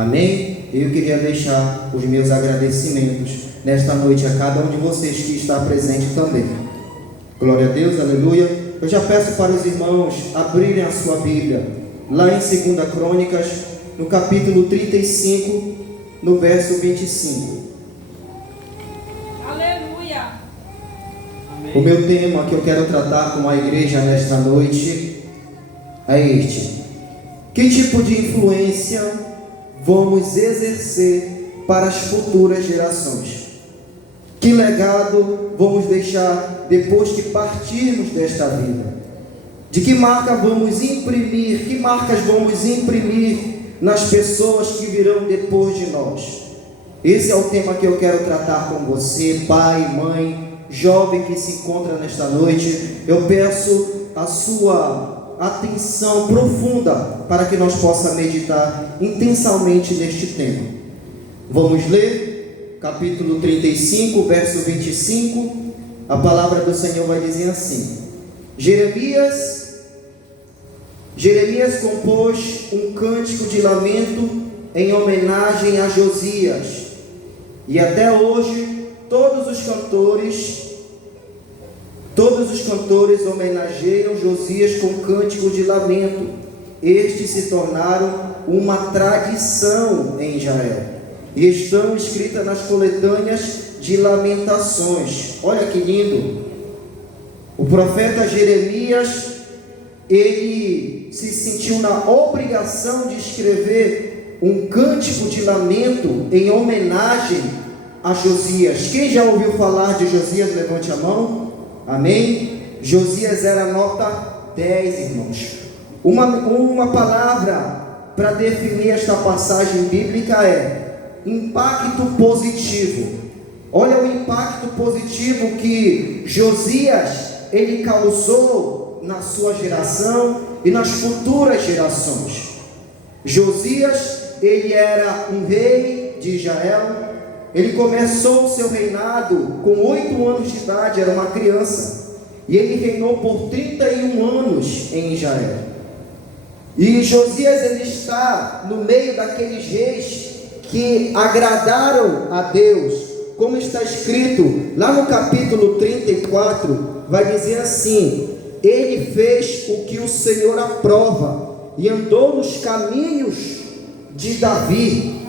Amém? Eu queria deixar os meus agradecimentos nesta noite a cada um de vocês que está presente também. Glória a Deus, aleluia. Eu já peço para os irmãos abrirem a sua Bíblia, lá em 2 Crônicas, no capítulo 35, no verso 25. Aleluia. O meu tema que eu quero tratar com a igreja nesta noite é este: que tipo de influência vamos exercer para as futuras gerações? Que legado vamos deixar depois que partirmos desta vida? De que marca vamos imprimir, que marcas vamos imprimir nas pessoas que virão depois de nós? Esse é o tema que eu quero tratar com você, pai, mãe, jovem que se encontra nesta noite. Eu peço a sua atenção profunda para que nós possamos meditar intensamente neste tema. Vamos ler capítulo 35, verso 25. A palavra do Senhor vai dizer assim: Jeremias compôs um cântico de lamento em homenagem a Josias, e até hoje todos os cantores homenageiam Josias com cântico de lamento. Estes se tornaram uma tradição em Israel e estão escritas nas coletâneas de lamentações. Olha que lindo! O profeta Jeremias, ele se sentiu na obrigação de escrever um cântico de lamento em homenagem a Josias. Quem já ouviu falar de Josias? Levante a mão. Amém? Josias era nota 10, irmãos. Uma palavra para definir esta passagem bíblica é impacto positivo. Olha o impacto positivo que Josias ele causou na sua geração e nas futuras gerações. Josias, ele era um rei de Israel. Ele começou o seu reinado com 8 anos de idade, era uma criança, e ele reinou por 31 anos em Israel. E Josias, ele está no meio daqueles reis que agradaram a Deus, como está escrito lá no capítulo 34, vai dizer assim: ele fez o que o Senhor aprova e andou nos caminhos de Davi.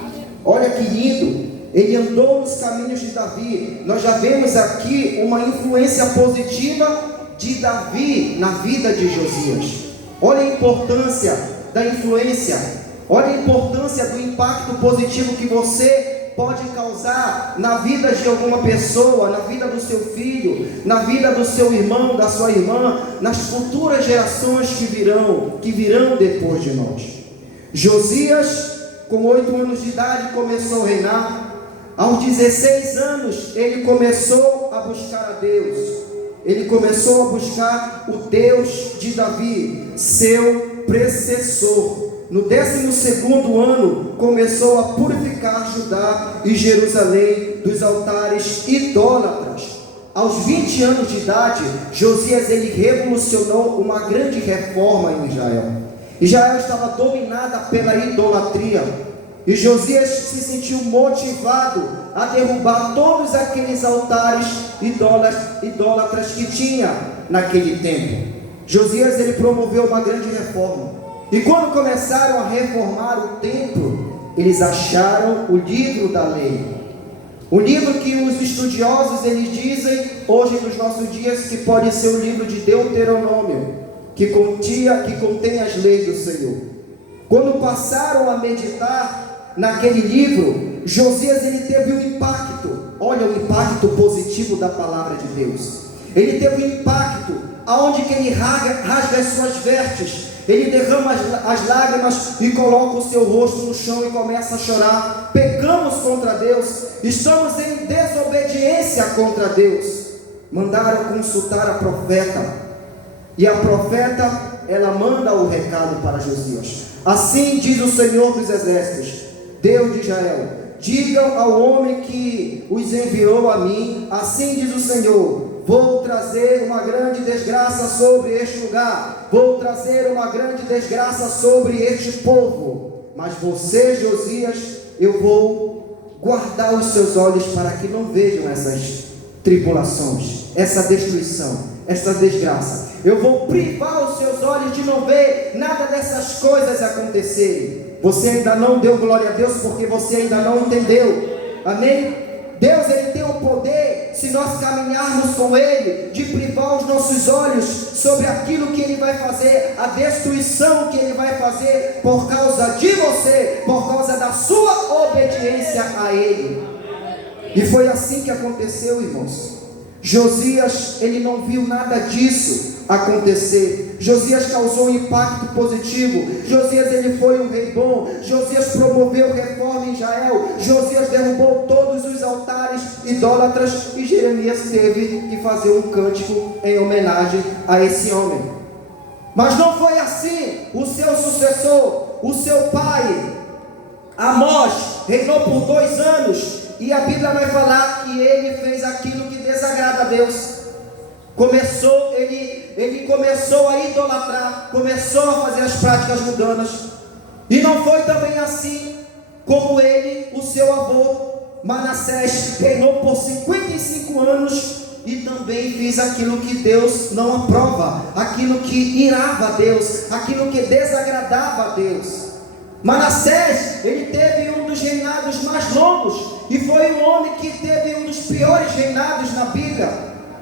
Olha que lindo! Ele andou nos caminhos de Davi. Nós já vemos aqui uma influência positiva de Davi na vida de Josias. Olha a importância da influência. Olha a importância do impacto positivo que você pode causar na vida de alguma pessoa, na vida do seu filho, na vida do seu irmão, da sua irmã, nas futuras gerações que virão depois de nós. Josias, com 8 anos de idade, começou a reinar. Aos 16 anos, ele começou a buscar a Deus. Ele começou a buscar o Deus de Davi, seu predecessor. No 12º ano, começou a purificar Judá e Jerusalém dos altares idólatras. Aos 20 anos de idade, Josias ele revolucionou uma grande reforma em Israel. Israel estava dominada pela idolatria. E Josias se sentiu motivado a derrubar todos aqueles altares idólatras que tinha naquele tempo. Josias ele promoveu uma grande reforma. E quando começaram a reformar o templo, eles acharam o livro da lei. O livro que os estudiosos eles dizem hoje nos nossos dias que pode ser o livro de Deuteronômio, que contém as leis do Senhor. Quando passaram a meditar naquele livro, Josias ele teve um impacto. Olha o impacto positivo da palavra de Deus. Ele teve um impacto aonde que ele rasga as suas vestes, ele derrama as lágrimas e coloca o seu rosto no chão e começa a chorar. Pecamos contra Deus, estamos em desobediência contra Deus. Mandaram consultar a profeta, e a profeta ela manda o recado para Josias. Assim diz o Senhor dos Exércitos, Deus de Israel: digam ao homem que os enviou a mim, assim diz o Senhor: vou trazer uma grande desgraça sobre este lugar, vou trazer uma grande desgraça sobre este povo. mas você, Josias, eu vou guardar os seus olhos para que não vejam essas tribulações, essa destruição, essa desgraça. Eu vou privar os seus olhos de não ver nada dessas coisas acontecerem. Você ainda não deu glória a Deus porque você ainda não entendeu. Amém? Deus, Ele tem o poder, se nós caminharmos com Ele, de privar os nossos olhos sobre aquilo que Ele vai fazer, a destruição que Ele vai fazer por causa de você, por causa da sua obediência a Ele. E foi assim que aconteceu, irmãos. Josias, ele não viu nada disso acontecer. Josias causou um impacto positivo. Josias, ele foi um rei bom. Josias promoveu reforma em Israel. Josias derrubou todos os altares idólatras, e Jeremias teve que fazer um cântico em homenagem a esse homem. Mas não foi assim. O seu sucessor, o seu pai Amós, reinou por 2 anos, e a Bíblia vai falar que ele fez aquilo que desagrada a Deus. Ele começou a idolatrar, começou a fazer as práticas mundanas. E não foi também assim como ele, o seu avô Manassés, reinou por 55 anos e também fez aquilo que Deus não aprova, aquilo que irava a Deus, aquilo que desagradava a Deus. Manassés, ele teve um dos reinados mais longos, e foi um homem que teve um dos piores reinados na Bíblia.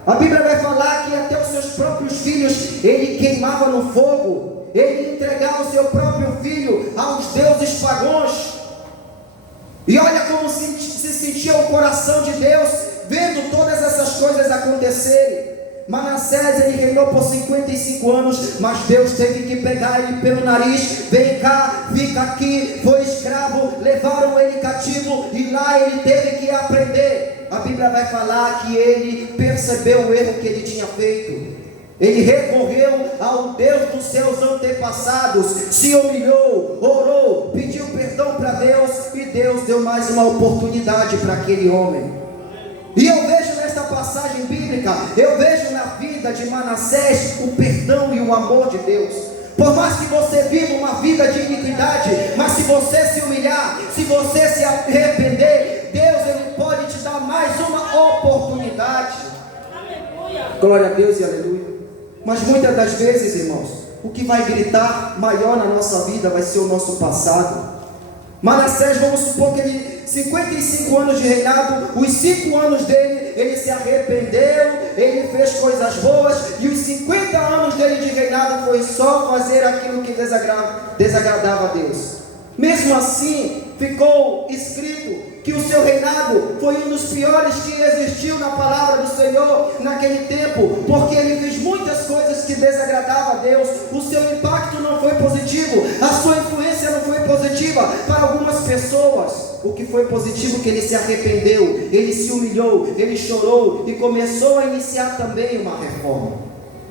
A Bíblia vai falar que até os seus próprios filhos ele queimava no fogo, ele entregava o seu próprio filho aos deuses pagãos. E olha como se sentia o coração de Deus vendo todas essas coisas acontecerem. Manassés, ele reinou por 55 anos, mas Deus teve que pegar ele pelo nariz. Vem cá, fica aqui. Foi escravo, levaram ele cativo, e lá ele teve que aprender. A Bíblia vai falar que ele percebeu o erro que ele tinha feito. Ele recorreu ao Deus dos seus antepassados, se humilhou, orou, pediu perdão para Deus, e Deus deu mais uma oportunidade para aquele homem. E eu vejo nesta passagem bíblica, eu vejo na vida de Manassés o perdão e o amor de Deus. Por mais que você viva uma vida de iniquidade, mas se você se humilhar, se você se arrepender, Deus, Ele pode te dar mais uma oportunidade. Glória a Deus e aleluia. Mas muitas das vezes, irmãos, o que vai gritar maior na nossa vida vai ser o nosso passado. Manassés, vamos supor que ele, 55 anos de reinado, os 5 anos dele, ele se arrependeu, ele fez coisas boas, e os 50 anos dele de reinado foi só fazer aquilo que desagradava a Deus. Mesmo assim, ficou escrito que o seu reinado foi um dos piores que existiu na palavra do Senhor naquele tempo, porque ele fez muitas coisas que desagradavam a Deus. O seu impacto não foi positivo, a sua influência não foi positiva para algumas pessoas. O que foi positivo é que ele se arrependeu, ele se humilhou, ele chorou e começou a iniciar também uma reforma.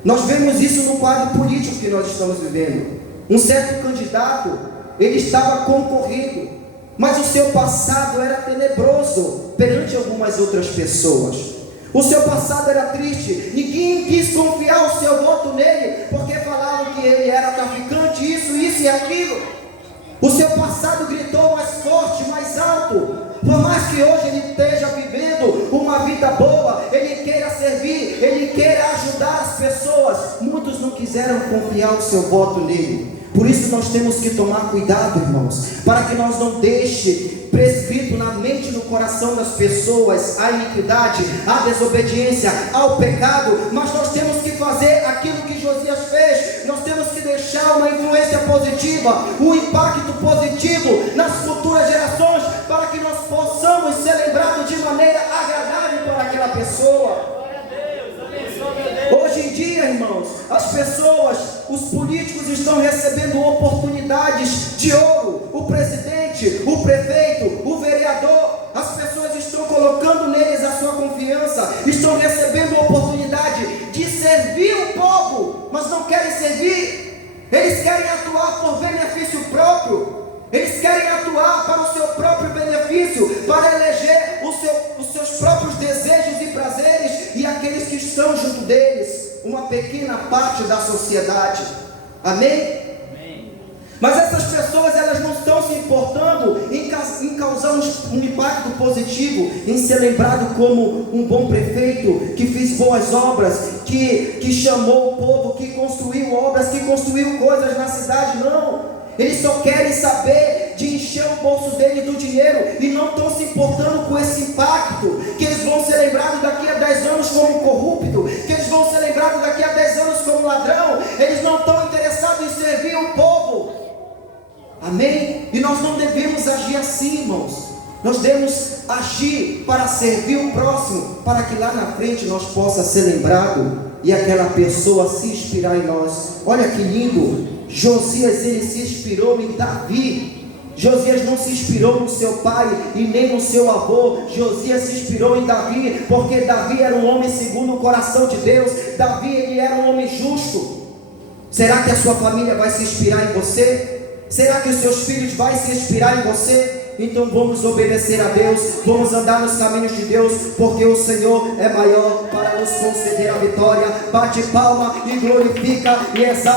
Nós vemos isso no quadro político que nós estamos vivendo. Um certo candidato, ele estava concorrendo, mas o seu passado era tenebroso perante algumas outras pessoas. O seu passado era triste, ninguém quis confiar o seu voto nele, porque falavam que ele era traficante, isso e aquilo. O seu passado gritou mais forte, mais alto. Por mais que hoje ele esteja vivendo uma vida boa, ele queira servir, ele queira ajudar as pessoas, muitos não quiseram confiar o seu voto nele. Por isso nós temos que tomar cuidado, irmãos, para que nós não deixe prescrito na mente e no coração das pessoas a iniquidade, a desobediência, ao pecado, mas nós temos que fazer aquilo que Josias fez. Nós temos que deixar uma influência positiva, um impacto positivo nas futuras gerações, para que nós possamos ser lembrados de maneira agradável por aquela pessoa. Hoje em dia, irmãos, as pessoas, os políticos estão recebendo oportunidades de ouro. O presidente, o prefeito, o vereador, as pessoas estão colocando neles a sua confiança, estão recebendo a oportunidade de servir o povo, mas não querem servir. Eles querem atuar por benefício próprio. Eles querem atuar para o seu próprio benefício, para eleger os seus próprios desejos e prazeres, e aqueles que estão junto deles, uma pequena parte da sociedade. Amém? Amém. Mas essas pessoas, elas não estão se importando em causar um impacto positivo, em ser lembrado como um bom prefeito, que fez boas obras, que chamou o povo, que construiu obras, que construiu coisas na cidade. Não. Eles só querem saber de encher o bolso dele do dinheiro e não estão se importando com esse impacto, que eles vão ser lembrados daqui a 10 anos como corrupto, que eles vão ser lembrados daqui a 10 anos como ladrão. Eles não estão interessados em servir o povo. Amém? E nós não devemos agir assim, irmãos. Nós devemos agir para servir o próximo, para que lá na frente nós possa ser lembrado e aquela pessoa se inspirar em nós. Olha que lindo. Josias, ele se inspirou em Davi. Josias não se inspirou no seu pai e nem no seu avô. Josias se inspirou em Davi, porque Davi era um homem segundo o coração de Deus. Davi, ele era um homem justo. Será que a sua família vai se inspirar em você? Será que os seus filhos vão se inspirar em você? Então vamos obedecer a Deus, vamos andar nos caminhos de Deus, porque o Senhor é maior para nos conceder a vitória. Bate palma e glorifica e exalta